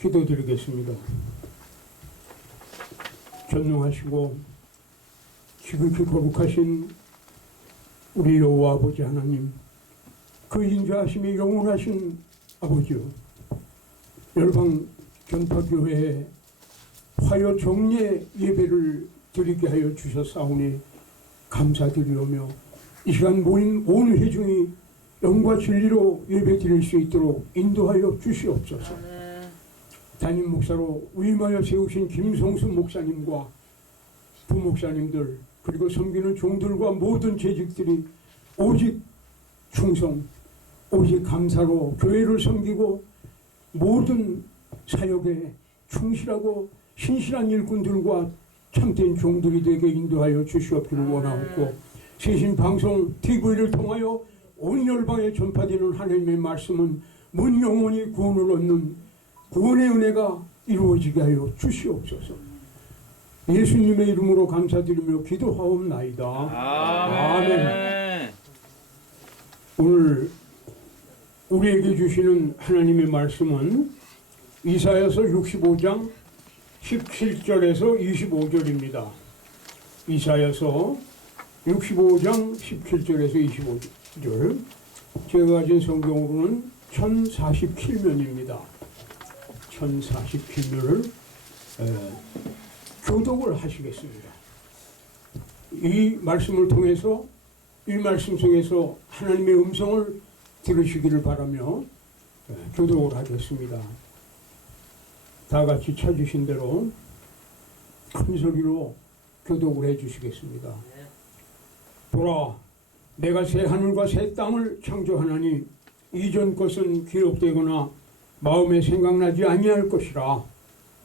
기도드리겠습니다. 전능하시고 지극히 거룩하신 우리 여호와 아버지 하나님, 그 인자하심이 영원하신 아버지요, 열방 전파교회에 화요 정례 예배를 드리게 하여 주셨사오니 감사드리오며, 이 시간 모인 온 회중이 영과 진리로 예배 드릴 수 있도록 인도하여 주시옵소서. 담임 목사로 위임하여 세우신 김성수 목사님과 부목사님들, 그리고 섬기는 종들과 모든 재직들이 오직 충성, 오직 감사로 교회를 섬기고 모든 사역에 충실하고 신실한 일꾼들과 참된 종들이 되게 인도하여 주시옵기를 원하옵고, 세신 방송 TV를 통하여 온 열방에 전파되는 하나님의 말씀은 문 영원히 구원을 얻는 구원의 은혜가 이루어지게 하여 주시옵소서. 예수님의 이름으로 감사드리며 기도하옵나이다. 아멘. 오늘 우리에게 주시는 하나님의 말씀은 이사야서 65장 17절에서 25절입니다. 이사야서 65장 17절에서 25절. 제가 가진 성경으로는 1047면입니다. 1047면을 교독을 하시겠습니다. 이 말씀을 통해서, 이 말씀 속에서 하나님의 음성을 들으시기를 바라며 교독을 하겠습니다. 다 같이 찾으신 대로 큰 소리로 교독을 해주시겠습니다. 보라, 내가 새 하늘과 새 땅을 창조하나니 이전 것은 기록되거나 마음에 생각나지 아니할 것이라.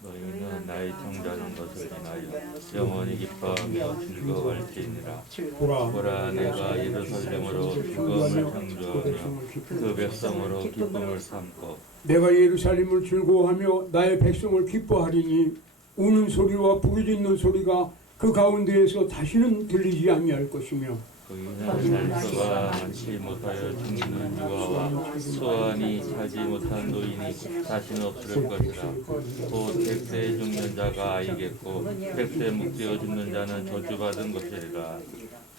너희는 나의 정자는 것을 인하여 영원히 기뻐하며 즐거워할지니라. 보라, 내가 예루살렘으로 즐거움을 창조하며 그 백성으로 기쁨을 삼고, 내가 예루살렘을 즐거워하며 나의 백성을 기뻐하리니 우는 소리와 부르짖는 소리가 그 가운데에서 다시는 들리지 아니할 것이며, 그이는 날서가 많지 못하여 죽는 유아와 소환이 차지 못한 노인이 다시는 없을 것이라. 곧 백세에 죽는 자가 아이겠고 백세 묵되어 죽는 자는 저주받은 것이리라.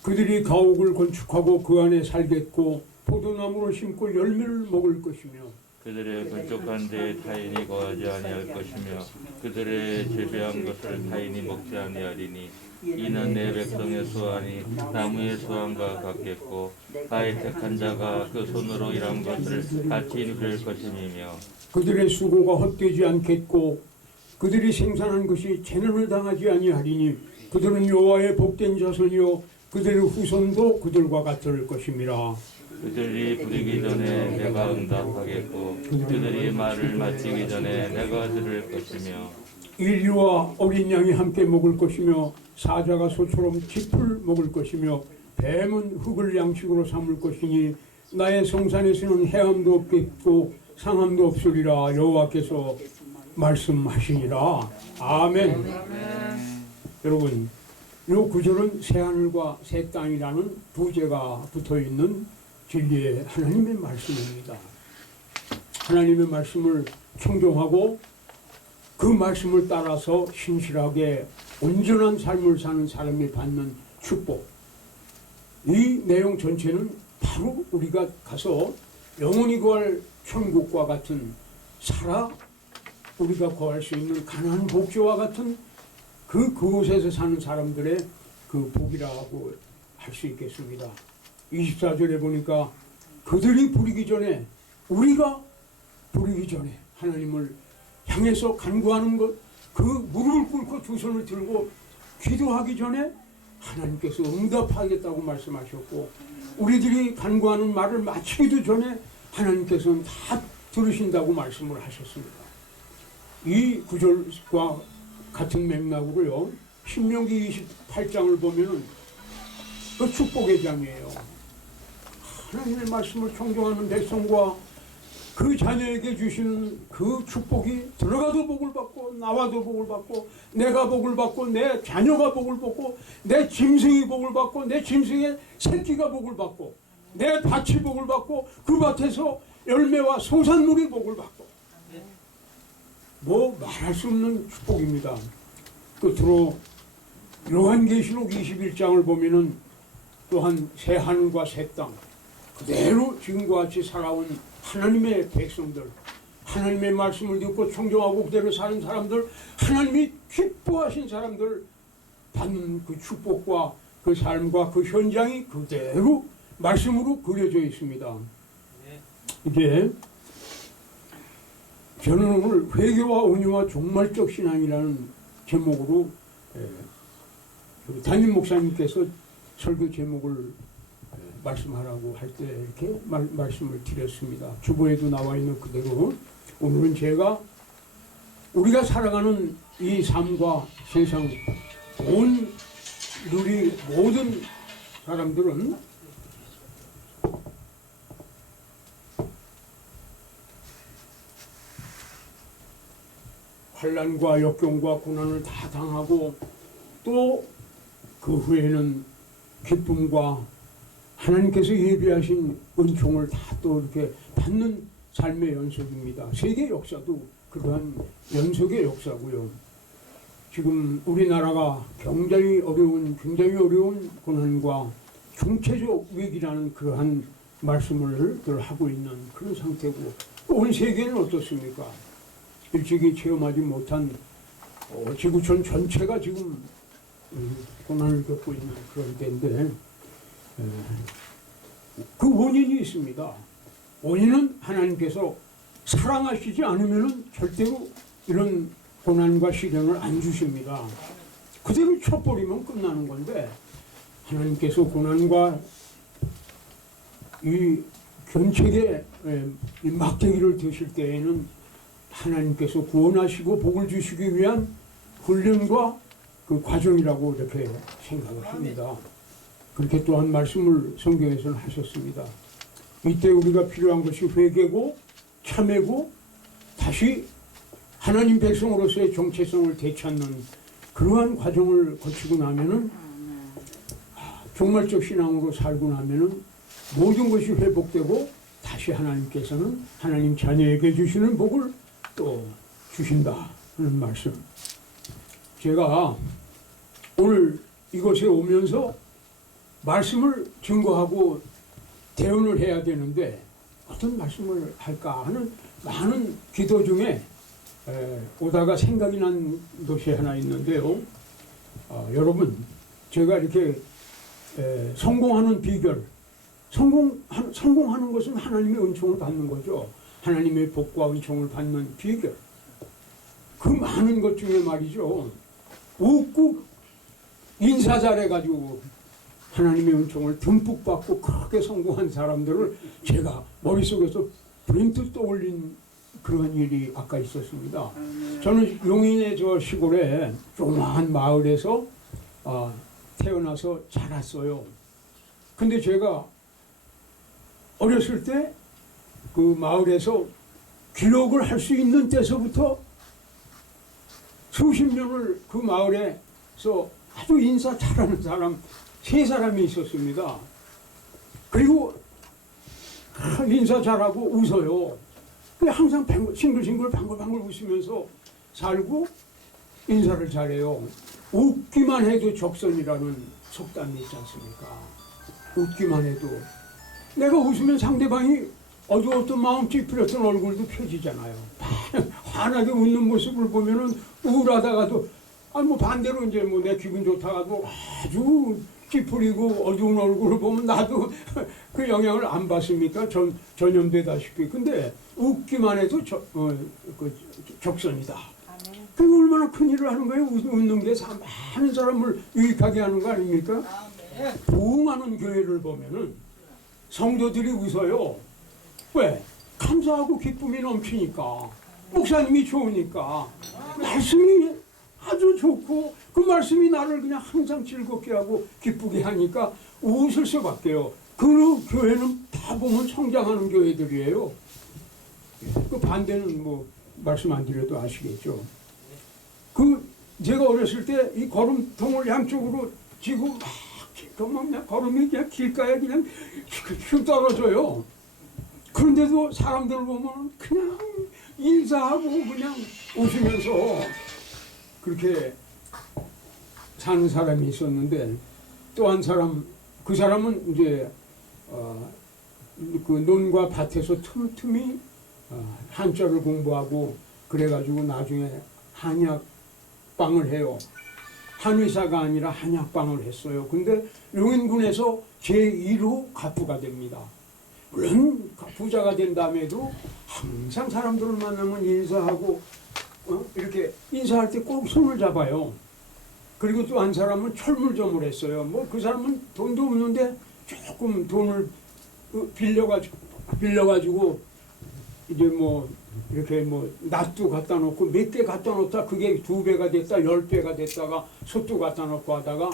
그들이 가옥을 건축하고 그 안에 살겠고 포도나무를 심고 열매를 먹을 것이며, 그들의 건축한 데에 타인이 거하지 아니할 것이며 그들의 재배한 것을 타인이 먹지 아니하리니, 이는 내 백성의 수완이 나무의 수완과 같겠고 나의 택한 자가 그 손으로 일한 것을 같이 누릴 것임이며, 그들의 수고가 헛되지 않겠고 그들이 생산한 것이 재난을 당하지 아니하리니, 그들은 여호와의 복된 자손이요 그들의 후손도 그들과 같을 것임이라. 그들이 부르기 전에 내가 응답하겠고 그들이 말을 마치기 전에 내가 들을 것이며, 인류와 어린 양이 함께 먹을 것이며 사자가 소처럼 짚을 먹을 것이며 뱀은 흙을 양식으로 삼을 것이니, 나의 성산에서는 해함도 없겠고 상함도 없으리라. 여호와께서 말씀하시니라. 아멘. 여러분, 이 구절은 새하늘과 새 땅이라는 부제가 붙어있는 진리의 하나님의 말씀입니다. 하나님의 말씀을 청종하고 그 말씀을 따라서 신실하게 온전한 삶을 사는 사람이 받는 축복, 이 내용 전체는 바로 우리가 가서 영원히 거할 천국과 같은, 우리가 거할 수 있는 가나안 복지와 같은 그곳에서 사는 사람들의 그 복이라고 할 수 있겠습니다. 24절에 보니까 그들이 부리기 전에, 우리가 부리기 전에 하나님을 향해서 간구하는 것, 그 무릎을 꿇고 두 손을 들고 기도하기 전에 하나님께서 응답하겠다고 말씀하셨고, 우리들이 간구하는 말을 마치기도 전에 하나님께서는 다 들으신다고 말씀을 하셨습니다. 이 구절과 같은 맥락으로요, 신명기 28장을 보면은 그 축복의 장이에요. 하나님의 말씀을 청종하는 백성과 그 자녀에게 주시는 그 축복이 들어가도 복을 받고 나와도 복을 받고 내가 복을 받고 내 자녀가 복을 받고 내 짐승이 복을 받고 내 짐승의 새끼가 복을 받고 내 밭이 복을 받고 그 밭에서 열매와 소산물이 복을 받고 뭐 말할 수 없는 축복입니다. 끝으로 요한계시록 21장을 보면은 또한 새 하늘과 새 땅 그대로 지금과 같이 살아온 하나님의 백성들, 하나님의 말씀을 듣고 청정하고 그대로 사는 사람들, 하나님이 기뻐하신 사람들 받는 그 축복과 그 삶과 그 현장이 그대로 말씀으로 그려져 있습니다. 이게 저는 오늘 회개와 은혜와 종말적 신앙이라는 제목으로 담임 목사님께서 설교 제목을 말씀하라고 할 때 이렇게 말씀을 드렸습니다. 주보에도 나와 있는 그대로 오늘은 제가 우리가 살아가는 이 삶과 세상 온 우리 모든 사람들은 환난과 역경과 고난을 다 당하고 또 그 후에는 기쁨과 하나님께서 예비하신 은총을 다 또 이렇게 받는 삶의 연속입니다. 세계 역사도 그러한 연속의 역사고요. 지금 우리나라가 굉장히 어려운 고난과 총체적 위기라는 그러한 말씀을 늘 하고 있는 그런 상태고 온 세계는 어떻습니까? 일찍이 체험하지 못한 지구촌 전체가 지금 고난을 겪고 있는 그런 때인데 그 원인이 있습니다. 원인은 하나님께서 사랑하시지 않으면 절대로 이런 고난과 시련을 안 주십니다. 그대로 쳐버리면 끝나는 건데 하나님께서 고난과 이 견책의 이 막대기를 드실 때에는 하나님께서 구원하시고 복을 주시기 위한 훈련과 그 과정이라고 이렇게 생각을 합니다. 그렇게 또한 말씀을 성경에서는 하셨습니다. 이때 우리가 필요한 것이 회개고 참회고 다시 하나님 백성으로서의 정체성을 되찾는 그러한 과정을 거치고 나면은 종말적 신앙으로 살고 나면은 모든 것이 회복되고 다시 하나님께서는 하나님 자녀에게 주시는 복을 또 주신다 하는 말씀. 제가 오늘 이곳에 오면서 말씀을 증거하고 대언을 해야 되는데 어떤 말씀을 할까 하는 많은 기도 중에 오다가 생각이 난 것이 하나 있는데요. 여러분 제가 이렇게 성공하는 비결, 성공하는 것은 하나님의 은총을 받는 거죠. 하나님의 복과 은총을 받는 비결. 그 많은 것 중에 말이죠. 웃고 인사 잘해가지고 하나님의 은총을 듬뿍 받고 크게 성공한 사람들을 제가 머릿속에서 브랜드 떠올린 그런 일이 아까 있었습니다. 저는 용인의 저 시골에 조그마한 마을에서 태어나서 자랐어요. 근데 제가 어렸을 때 그 마을에서 기록을 할 수 있는 때서부터 수십 년을 그 마을에서 아주 인사 잘하는 사람 3사람이 있었습니다. 그리고 인사 잘하고 웃어요. 항상 싱글싱글 방글방글 웃으면서 살고 인사를 잘해요. 웃기만 해도 적선이라는 속담이 있지 않습니까? 웃기만 해도. 내가 웃으면 상대방이 어두웠던 마음 찌푸렸던 얼굴도 펴지잖아요. 환하게 웃는 모습을 보면은 우울하다가도 뭐 반대로 이제 뭐 내 기분 좋다가도 아주 찌푸리고 어두운 얼굴을 보면 나도 그 영향을 안 받습니까? 전염되다시피. 근데 웃기만 해도 적선이다. 그게 얼마나 큰 일을 하는 거예요? 웃는 게 많은 사람을 유익하게 하는 거 아닙니까? 부흥하는 교회를 보면은 성도들이 웃어요. 왜? 감사하고 기쁨이 넘치니까. 목사님이 좋으니까. 말씀이 아주 좋고 그 말씀이 나를 그냥 항상 즐겁게 하고 기쁘게 하니까 웃을 수밖에요. 그 교회는 다 보면 성장하는 교회들이에요. 그 반대는 뭐 말씀 안 드려도 아시겠죠. 제가 어렸을 때 이 걸음통을 양쪽으로 쥐고 막 걸음이 그냥 길가에 그냥 휙 떨어져요. 그런데도 사람들을 보면 그냥 인사하고 그냥 웃으면서 그렇게 사는 사람이 있었는데, 또 한 사람, 그 사람은 이제 그 논과 밭에서 틈틈이 한자를 공부하고 그래가지고 나중에 한약방을 해요. 한의사가 아니라 한약방을 했어요. 근데 용인군에서 제1호 가부가 됩니다. 물론 부자가 된 다음에도 항상 사람들을 만나면 인사하고 이렇게 인사할 때 꼭 손을 잡아요. 그리고 또 한 사람은 철물점을 했어요. 뭐 그 사람은 돈도 없는데 조금 돈을 빌려가지고 이제 뭐 이렇게 뭐 낫도 갖다 놓고 몇 개 갖다 놓다 그게 2배가 됐다 10배가 됐다가 솥도 갖다 놓고 하다가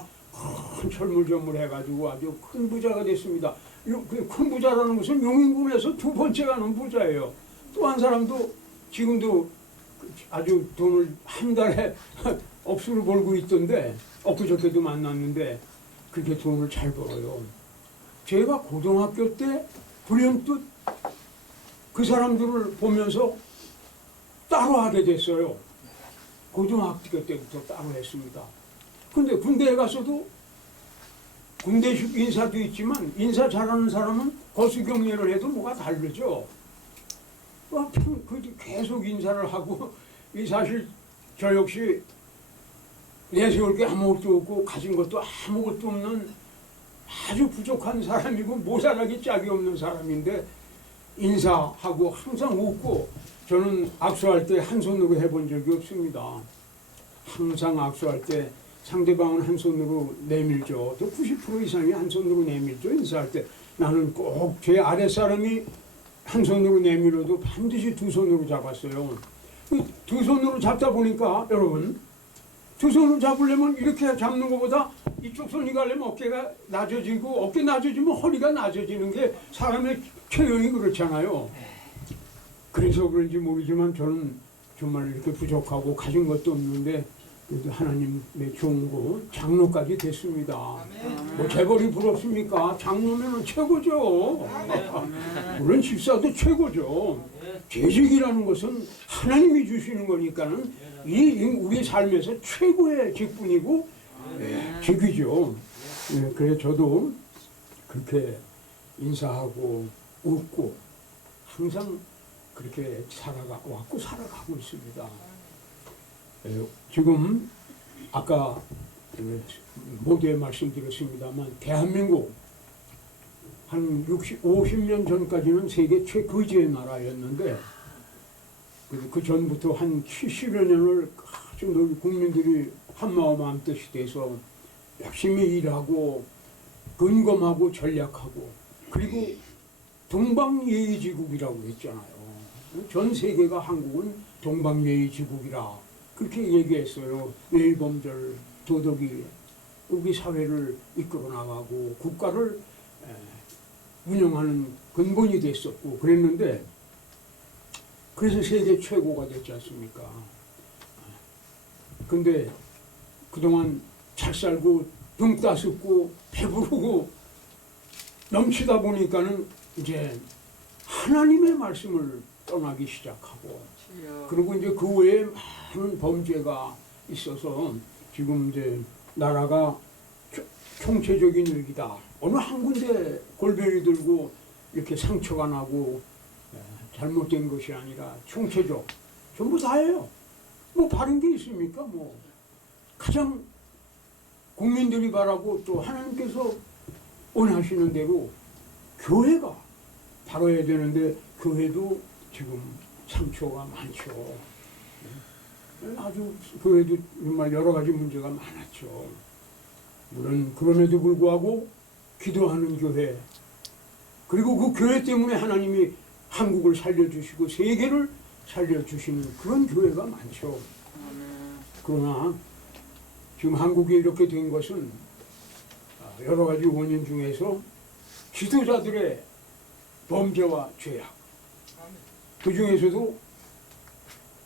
큰 철물점을 해가지고 아주 큰 부자가 됐습니다. 그 큰 부자라는 것은 용인군에서 2번째 가는 부자예요. 또 한 사람도 지금도 아주 돈을 한 달에 억수로 벌고 있던데, 엊그저께도 만났는데 그렇게 돈을 잘 벌어요. 제가 고등학교 때 불현듯 그 사람들을 보면서 따로 하게 됐어요. 고등학교 때부터 따로 했습니다. 근데 군대에 가서도 군대식 인사도 있지만 인사 잘하는 사람은 거수경례를 해도 뭐가 다르죠. 계속 인사를 하고, 이 사실 저 역시 내세울 게 아무것도 없고 가진 것도 아무것도 없는 아주 부족한 사람이고 모자라기 짝이 없는 사람인데 인사하고 항상 웃고, 저는 악수할 때 한 손으로 해본 적이 없습니다. 항상 악수할 때 상대방은 한 손으로 내밀죠. 또 90% 이상이 한 손으로 내밀죠. 인사할 때 나는 꼭 제 아랫사람이 한 손으로 내밀어도 반드시 2손으로 잡았어요. 2손으로 잡다 보니까 여러분, 2손으로 잡으려면 이렇게 잡는 것보다 이쪽 손이 가려면 어깨가 낮아지고, 어깨 낮아지면 허리가 낮아지는 게 사람의 체형이 그렇잖아요. 그래서 그런지 모르지만 저는 정말 이렇게 부족하고 가진 것도 없는데 그래도 하나님의 종으로 장로까지 됐습니다. 뭐 재벌이 부럽습니까? 장로면 최고죠. 물론 집사도 최고죠. 재직이라는 것은 하나님이 주시는 거니까는 이 우리 삶에서 최고의 직분이고 직위죠. 그래서 저도 그렇게 인사하고 웃고 항상 그렇게 살아가고 있습니다. 지금 아까 모두에 말씀드렸습니다만 대한민국 한 50년 전까지는 세계 최거지의 나라였는데 그 전부터 한 70여 년을 아주 국민들이 한마음 한뜻이 돼서 열심히 일하고 근검하고 전략하고, 그리고 동방예의지국이라고 했잖아요. 전 세계가 한국은 동방예의지국이라 그렇게 얘기했어요. 예의범절, 도덕이 우리 사회를 이끌어 나가고 국가를 운영하는 근본이 됐었고 그랬는데, 그래서 세계 최고가 됐지 않습니까? 근데 그동안 잘 살고 등 따숩고 배부르고 넘치다 보니까는 이제 하나님의 말씀을 떠나기 시작하고, 그리고 이제 그 외에 많은 범죄가 있어서 지금 이제 나라가 총체적인 위기다. 어느 한 군데 골병이 들고 이렇게 상처가 나고 잘못된 것이 아니라 총체적 전부 다예요. 뭐 바른 게 있습니까? 뭐 가장 국민들이 바라고 또 하나님께서 원하시는 대로 교회가 바라야 되는데 교회도 지금 상처가 많죠. 아주 교회도 정말 여러 가지 문제가 많았죠. 물론 그럼에도 불구하고 기도하는 교회, 그리고 그 교회 때문에 하나님이 한국을 살려주시고 세계를 살려주시는 그런 교회가 많죠. 그러나 지금 한국이 이렇게 된 것은 여러 가지 원인 중에서 지도자들의 범죄와 죄악, 그 중에서도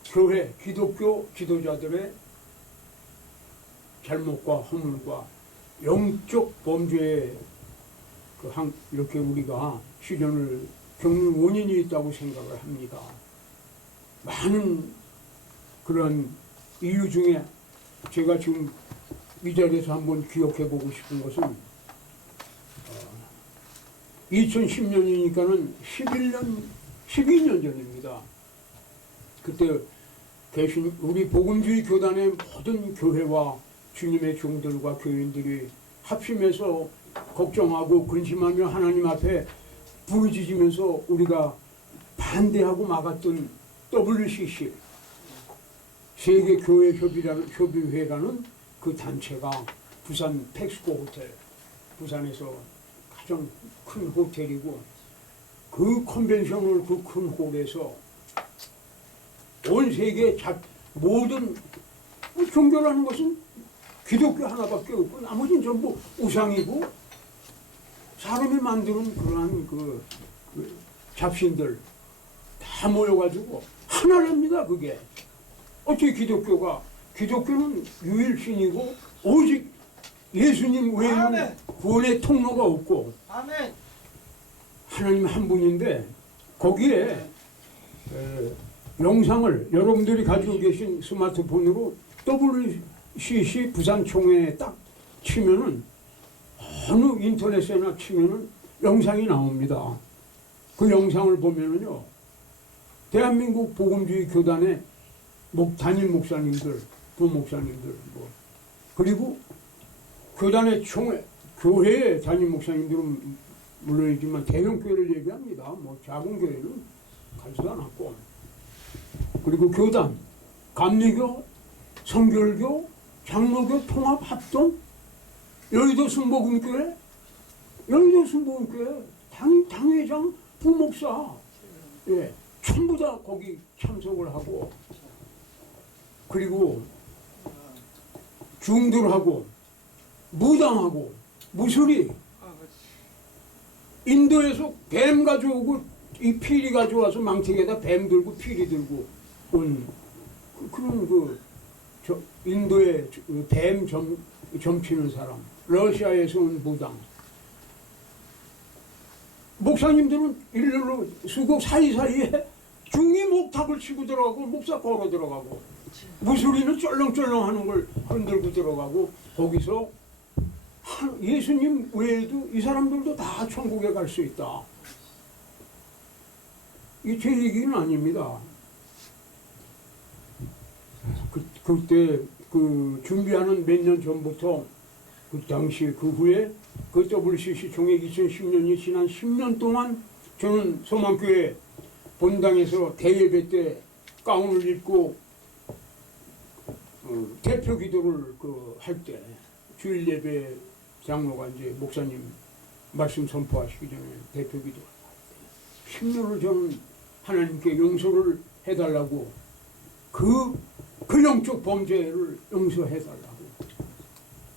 교회, 기독교 지도자들의 잘못과 허물과 영적 범죄에 이렇게 우리가 시련을 겪는 원인이 있다고 생각을 합니다. 많은 그런 이유 중에 제가 지금 이 자리에서 한번 기억해 보고 싶은 것은 2010년이니까는 12년 전입니다. 그때 계신 우리 복음주의 교단의 모든 교회와 주님의 종들과 교인들이 합심해서 걱정하고 근심하며 하나님 앞에 부르짖으면서 우리가 반대하고 막았던 WCC 세계교회협의회라는 그 단체가 부산 팩스코 호텔, 부산에서 가장 큰 호텔이고 그 컨벤션홀 그 큰 홀에서 온 세계 모든 종교라는 것은 기독교 하나밖에 없고 나머지는 전부 우상이고 사람이 만드는 그러한 그 잡신들 다 모여가지고 하나랍니다. 그게 어떻게 기독교는 유일신이고 오직 예수님 외에는 구원의 통로가 없고 아멘. 하나님 한 분인데 거기에 영상을 여러분들이 가지고 계신 스마트폰으로 WCC 부산총회에 딱 치면은 어느 인터넷에나 치면은 영상이 나옵니다. 그 영상을 보면은요, 대한민국 복음주의 교단의 담임 목사님들, 부목사님들, 그리고 교단의 교회의 담임 목사님들은 물론이지만 대형 교회를 얘기합니다. 작은 교회는 가지도 않았고, 그리고 교단, 감리교, 성결교, 장로교 통합 합동, 여의도 순복음교회, 당회장, 부목사, 예, 전부 다 거기 참석을 하고, 그리고 중들하고 무당하고 무술이 인도에서 뱀 가져오고 이 피리 가져와서 망치에다 뱀 들고 피리 들고 온 그런 인도의 뱀 점치는 사람, 러시아에서 온 무당, 목사님들은 일렬로 수고 사이사이에 중이 목탑을 치고 들어가고 목사 걸어 들어가고 무술이는 쩔렁쩔렁 하는 걸 흔들고 들어가고 거기서 예수님 외에도 이 사람들도 다 천국에 갈 수 있다. 이게 제 얘기는 아닙니다. 그때 준비하는 몇 년 전부터 그 당시 그 후에 그 WCC 총회 2010년이 지난 10년 동안 저는 소망교회 본당에서 대예배 때 가운을 입고 대표 기도를 할 때 주일 예배 장로가 이제 목사님 말씀 선포하시기 전에 대표 기도를 할 때 10년을 저는 하나님께 용서를 해달라고 그 영적 범죄를 용서해달라고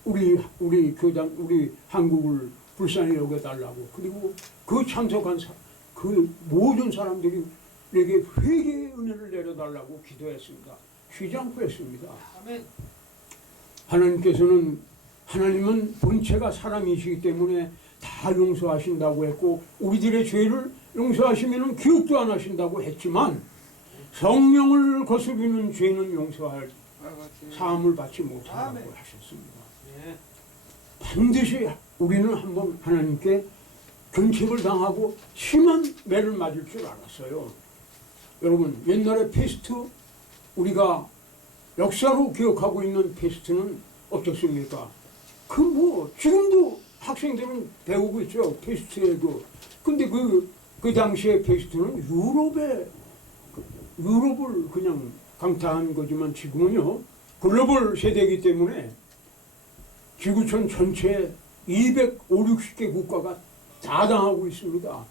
우리 교단 우리 한국을 불쌍히 여겨달라고 그리고 그 참석한 그 모든 사람들이 내게 회개의 은혜를 내려달라고 기도했습니다. 쉬지 않고 했습니다. 아멘. 하나님은 본체가 사람이시기 때문에 다 용서하신다고 했고 우리들의 죄를 용서하시면 기억도 안 하신다고 했지만 성령을 거스르는 죄는 용서할 사함을 받지 못한다고 하셨습니다. 반드시 우리는 한번 하나님께 견책을 당하고 심한 매를 맞을 줄 알았어요. 여러분 옛날에 페스트 우리가 역사로 기억하고 있는 페스트는 어떻습니까? 지금도 학생들은 배우고 있죠. 페스트에도. 근데 그 당시에 페스트는 유럽을 그냥 강타한 거지만 지금은요 글로벌 세대이기 때문에 지구촌 전체에 250개 국가가 다 당하고 있습니다.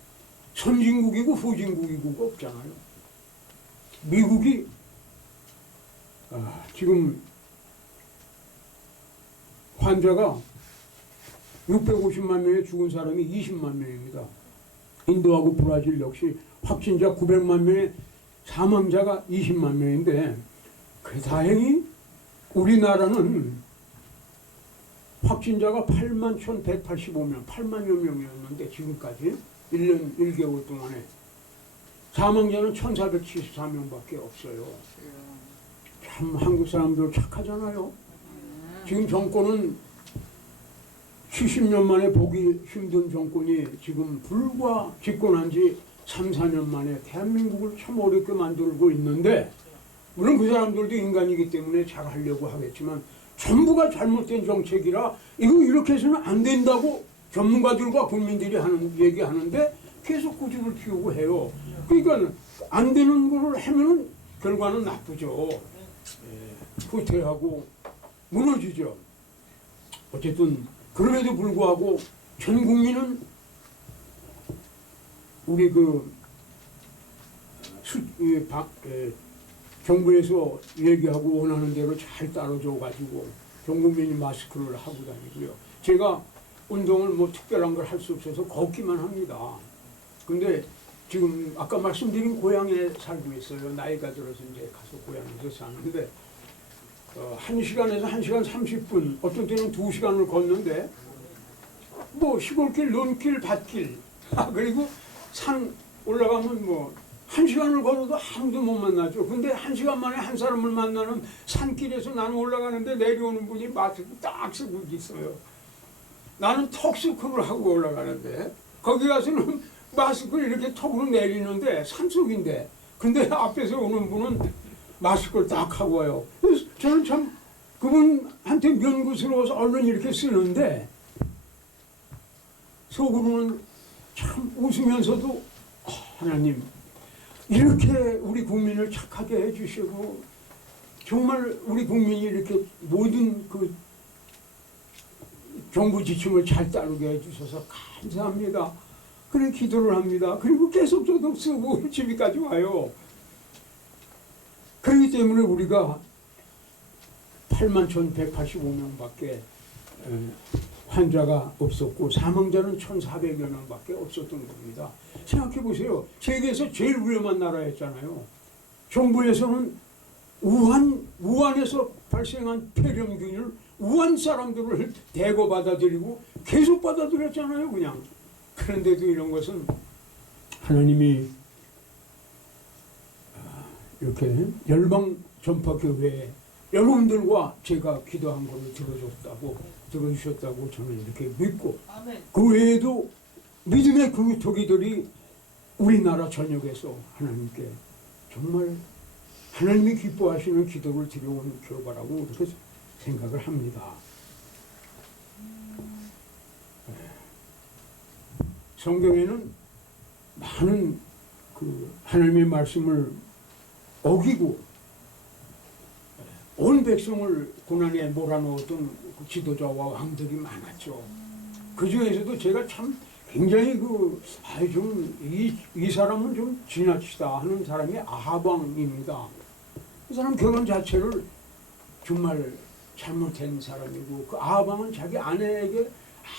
선진국이고 후진국이고 없잖아요. 미국이 지금 환자가 650만 명에 죽은 사람이 20만 명입니다. 인도하고 브라질 역시 확진자 900만 명에 사망자가 20만 명인데 다행히 우리나라는 확진자가 8만 1,185명, 8만여 명이었는데 지금까지 1년 1개월 동안에 사망자는 1474명밖에 없어요. 참 한국 사람들 착하잖아요. 지금 정권은 70년 만에 보기 힘든 정권이 지금 불과 집권한 지 3, 4년 만에 대한민국을 참 어렵게 만들고 있는데, 물론 그 사람들도 인간이기 때문에 잘하려고 하겠지만 전부가 잘못된 정책이라 이거 이렇게 해서는 안 된다고 전문가들과 국민들이 얘기하는데 계속 고집을 피우고 해요. 그러니까 안 되는 걸 하면은 결과는 나쁘죠. 후퇴하고 무너지죠. 어쨌든 그럼에도 불구하고 전 국민은 우리 정부에서 얘기하고 원하는 대로 잘 따라줘 가지고 전 국민이 마스크를 하고 다니고요. 제가 운동을 뭐 특별한 걸 할 수 없어서 걷기만 합니다. 근데 지금 아까 말씀드린 고향에 살고 있어요. 나이가 들어서 이제 가서 고향에서 사는데 1시간에서 1시간 30분, 어떤 때는 2시간을 걷는데 뭐 시골길, 논길, 밭길 그리고 산 올라가면 뭐 1시간을 걸어도 아무도 못 만나죠. 근데 1시간 만에 한 사람을 만나는 산길에서 나는 올라가는데 내려오는 분이 마스크 딱 쓰고 있어요. 나는 턱스크를 하고 올라가는데 거기 가서는 마스크를 이렇게 턱으로 내리는데 산속인데, 근데 앞에서 오는 분은 마스크를 딱 하고 와요. 그래서 저는 참 그분한테 면구스러워서 얼른 이렇게 쓰는데 속으로는 참 웃으면서도 하나님 이렇게 우리 국민을 착하게 해주시고 정말 우리 국민이 이렇게 모든 그 정부 지침을 잘 따르게 해주셔서 감사합니다. 그래 기도를 합니다. 그리고 계속 저도 쓰고 집에까지 와요. 그렇기 때문에 우리가 81,185명밖에 환자가 없었고 사망자는 1,400여 명밖에 없었던 겁니다. 생각해 보세요. 세계에서 제일 위험한 나라였잖아요. 정부에서는 우한에서 발생한 폐렴균을 우한 사람들을 대거 받아들이고 계속 받아들였잖아요. 그냥. 그런데도 이런 것은 하나님이 이렇게 열방전파교회에 여러분들과 제가 기도한 것을 들어주셨다고 저는 이렇게 믿고, 그 외에도 믿음의 그 토기들이 우리나라 전역에서 하나님께 정말 하나님이 기뻐하시는 기도를 드려온 결과라고 그렇게 생각을 합니다. 성경에는 많은 그 하나님의 말씀을 어기고 온 백성을 고난에 몰아넣었던 그 지도자와 왕들이 많았죠. 그 중에서도 제가 참 굉장히 이 사람은 좀 지나치다 하는 사람이 아합 왕입니다. 그 사람 결혼 자체를 정말 잘못된 사람이고, 그 아합 왕은 자기 아내에게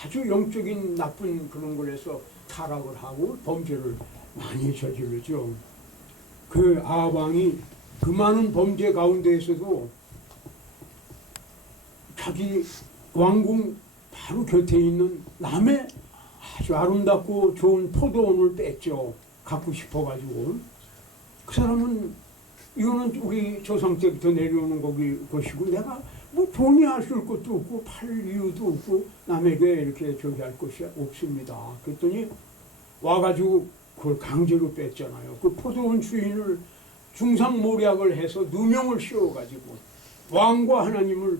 아주 영적인 나쁜 그런 걸 해서 타락을 하고 범죄를 많이 저지르죠. 그 아합 왕이 그 많은 범죄 가운데에서도 자기 왕궁 바로 곁에 있는 남의 아주 아름답고 좋은 포도원을 뺐죠. 갖고 싶어가지고. 그 사람은 이거는 우리 조상 때부터 내려오는 것이고 내가 뭐 돈이 아쉬울 것도 없고 팔 이유도 없고 남에게 이렇게 저기 할 것이 없습니다. 그랬더니 와가지고 그걸 강제로 뺐잖아요. 그 포도원 주인을 중상모략을 해서 누명을 씌워가지고 왕과 하나님을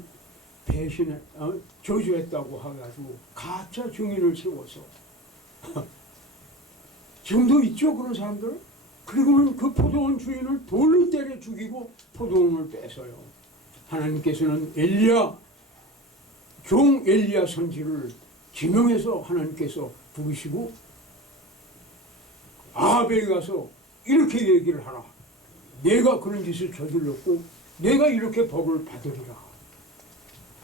저주했다고 해가지고 가짜 증인을 세워서 지금도 있죠 그런 사람들. 그리고는 그 포도원 주인을 돌로 때려 죽이고 포도원을 뺏어요. 하나님께서는 종 엘리야 선지를 지명해서 하나님께서 부르시고 아합에게 가서 이렇게 얘기를 하라. 내가 그런 짓을 저질렀고 내가 이렇게 벌을 받으리라.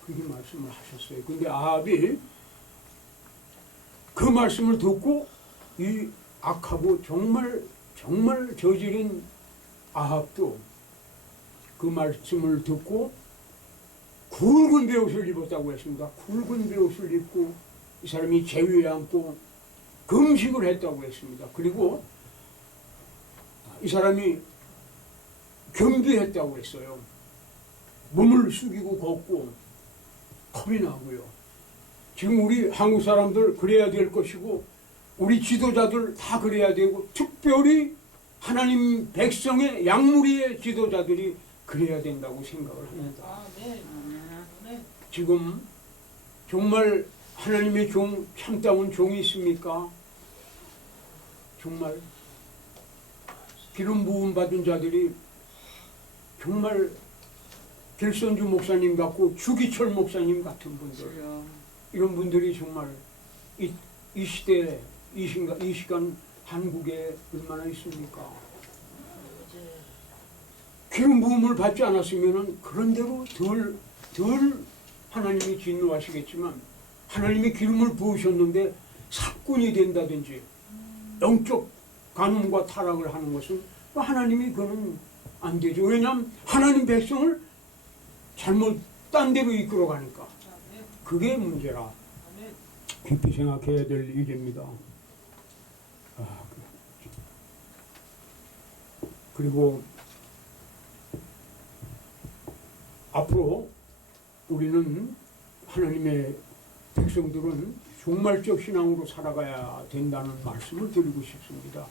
그렇게 말씀을 하셨어요. 근데 아합이 그 말씀을 듣고 이 악하고 정말 저지른 아합도 그 말씀을 듣고 굵은 베옷을 입었다고 했습니다. 굵은 베옷을 입고 이 사람이 제위에 앉고 금식을 했다고 했습니다. 그리고 이 사람이 겸비했다고 했어요. 몸을 숙이고 걷고 겁이 나고요. 지금 우리 한국 사람들 그래야 될 것이고 우리 지도자들 다 그래야 되고 특별히 하나님 백성의 양무리의 지도자들이 그래야 된다고 생각을 합니다. 지금 정말 하나님의 종, 참다운 종이 있습니까? 정말 기름 부음 받은 자들이 정말 길선주 목사님 같고 주기철 목사님 같은 분들, 이런 분들이 정말 이 시대, 이 시간 한국에 얼마나 있습니까? 기름 부음을 받지 않았으면 그런 대로 덜 하나님이 진노하시겠지만, 하나님이 기름을 부으셨는데 사꾼이 된다든지 영적 간음과 타락을 하는 것은 하나님이 그는 안 되죠. 왜냐하면 하나님 백성을 잘못 딴 데로 이끌어가니까. 그게 문제라. 깊이 생각해야 될 일입니다. 그리고 앞으로 우리는 하나님의 백성들은 종말적 신앙으로 살아가야 된다는 말씀을 드리고 싶습니다.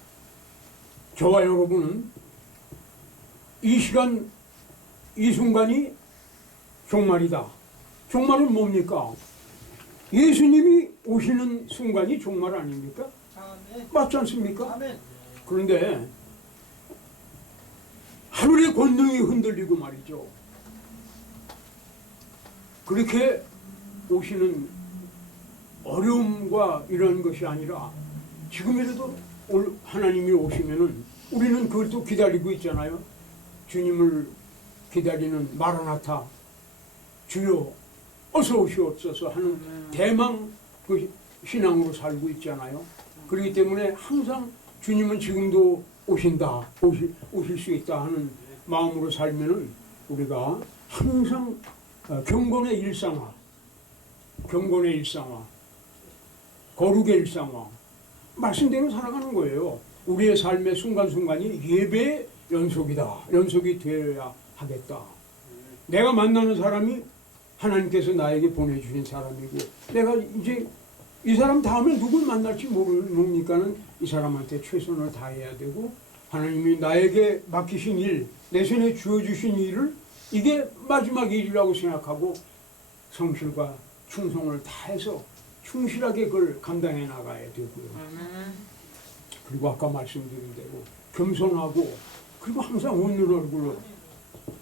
저와 여러분은 이 시간, 이 순간이 종말이다. 종말은 뭡니까? 예수님이 오시는 순간이 종말 아닙니까? 맞지 않습니까? 그런데 하늘의 권능이 흔들리고 말이죠. 그렇게 오시는 어려움과 이런 것이 아니라 지금이라도 하나님이 오시면은 우리는 그걸 또 기다리고 있잖아요. 주님을 기다리는 마라나타, 주여 어서 오시옵소서 하는 대망 그 신앙으로 살고 있잖아요. 그렇기 때문에 항상 주님은 지금도 오신다, 오실 수 있다 하는 마음으로 살면은 우리가 항상 경건의 일상화, 거룩의 일상화, 말씀대로 살아가는 거예요. 우리의 삶의 순간순간이 예배의 연속이 되어야 하겠다. 내가 만나는 사람이 하나님께서 나에게 보내주신 사람이고, 내가 이제 이 사람 다음에 누굴 만날지 모르니까는 이 사람한테 최선을 다해야 되고, 하나님이 나에게 맡기신 일, 내 손에 주어주신 일을 이게 마지막 일이라고 생각하고 성실과 충성을 다해서 충실하게 그걸 감당해 나가야 되고요. 그리고 아까 말씀드린 대로 겸손하고, 그리고 항상 웃는 얼굴로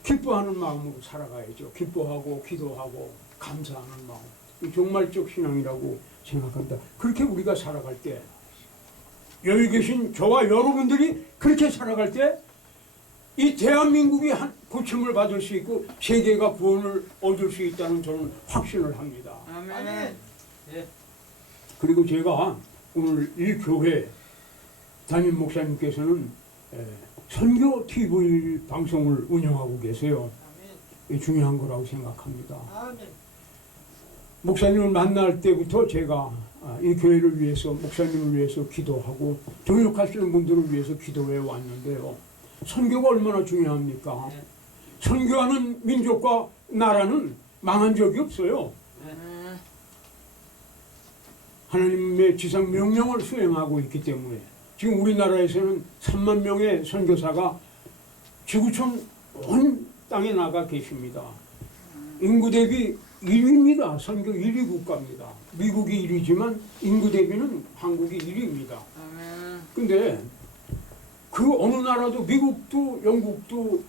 기뻐하는 마음으로 살아가야죠. 기뻐하고 기도하고 감사하는 마음, 이 종말적 신앙이라고 생각합니다. 그렇게 우리가 살아갈 때, 여기 계신 저와 여러분들이 그렇게 살아갈 때 이 대한민국이 고침을 받을 수 있고 세계가 구원을 얻을 수 있다는 저는 확신을 합니다. 아멘. 그리고 제가 오늘 이 교회 담임 목사님께서는 선교 TV 방송을 운영하고 계세요. 이 중요한 거라고 생각합니다. 목사님을 만날 때부터 제가 이 교회를 위해서, 목사님을 위해서 기도하고 동역하시는 분들을 위해서 기도해 왔는데요. 선교가 얼마나 중요합니까? 선교하는 민족과 나라는 망한 적이 없어요. 하나님의 지상 명령을 수행하고 있기 때문에 지금 우리나라에서는 3만 명의 선교사가 지구촌 온 땅에 나가 계십니다. 인구 대비 1위입니다. 선교 1위 국가입니다. 미국이 1위지만 인구 대비는 한국이 1위입니다. 근데 그 어느 나라도, 미국도 영국도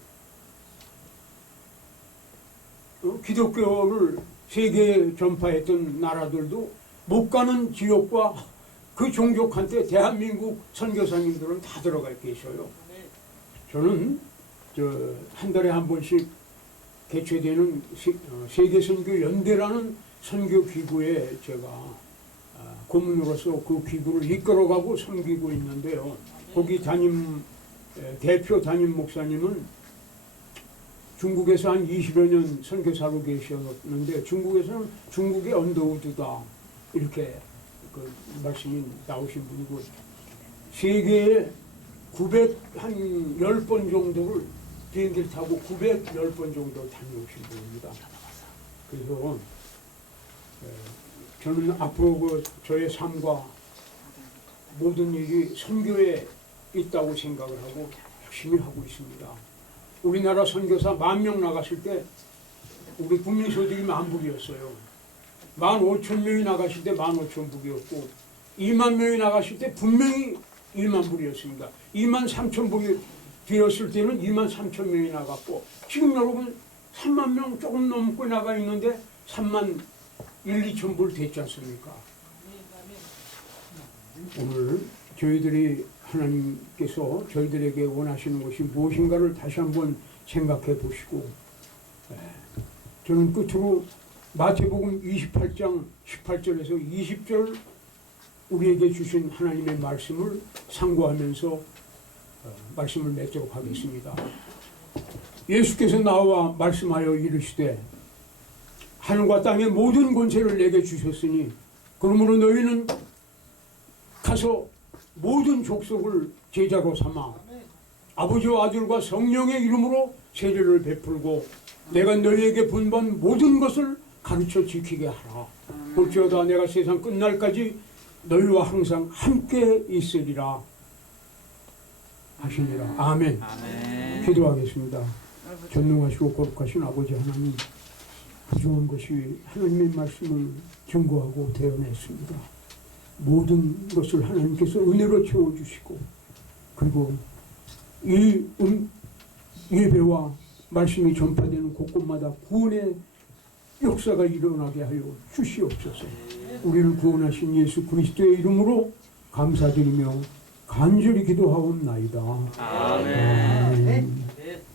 기독교를 세계에 전파했던 나라들도 못 가는 지역과 그 종족한테 대한민국 선교사님들은 다 들어가 계셔요. 저는 한 달에 한 번씩 개최되는 세계선교연대라는 선교기구에 제가 고문으로서 그 기구를 이끌어가고 섬기고 있는데요. 거기 대표 담임 목사님은 중국에서 한 20여 년 선교사로 계셨는데, 중국에서는 중국의 언더우드다 이렇게 그 말씀이 나오신 분이고, 세계에 한 10번 정도를 비행기를 타고 910번 정도 다녀오신 분입니다. 그래서 저는 앞으로 저의 삶과 모든 일이 선교에 있다고 생각을 하고 열심히 하고 있습니다. 우리나라 선교사 10,000명 나갔을 때 우리 국민소득이 10,000불이었어요. 15,000명이 나가실 때 15,000불이었고 20,000명이 나가실 때 분명히 10,000불이었습니다. 23,000불이 되었을 때는 23,000명이 나갔고 지금 여러분 30,000명 조금 넘고 나가 있는데 31,2,000불 됐지 않습니까? 오늘 저희들이 하나님께서 저희들에게 원하시는 것이 무엇인가를 다시 한번 생각해 보시고 저는 끝으로 마태복음 28장 18절에서 20절 우리에게 주신 하나님의 말씀을 상고하면서 말씀을 맺도록 하겠습니다. 예수께서 나와 말씀하여 이르시되 하늘과 땅의 모든 권세를 내게 주셨으니 그러므로 너희는 가서 모든 족속을 제자로 삼아 아버지와 아들과 성령의 이름으로 세례를 베풀고 내가 너희에게 분반 모든 것을 가르쳐 지키게 하라. 볼지어다 내가 세상 끝날까지 너희와 항상 함께 있으리라 하시니라. 아멘. 기도하겠습니다. 전능하시고 거룩하신 아버지 하나님, 부족한 것이 하나님의 말씀을 증거하고 대언했습니다. 모든 것을 하나님께서 은혜로 채워주시고 그리고 이 예배와 말씀이 전파되는 곳곳마다 구원의 역사가 일어나게 하여 주시옵소서. 우리를 구원하신 예수 그리스도의 이름으로 감사드리며 간절히 기도하옵나이다. 아멘.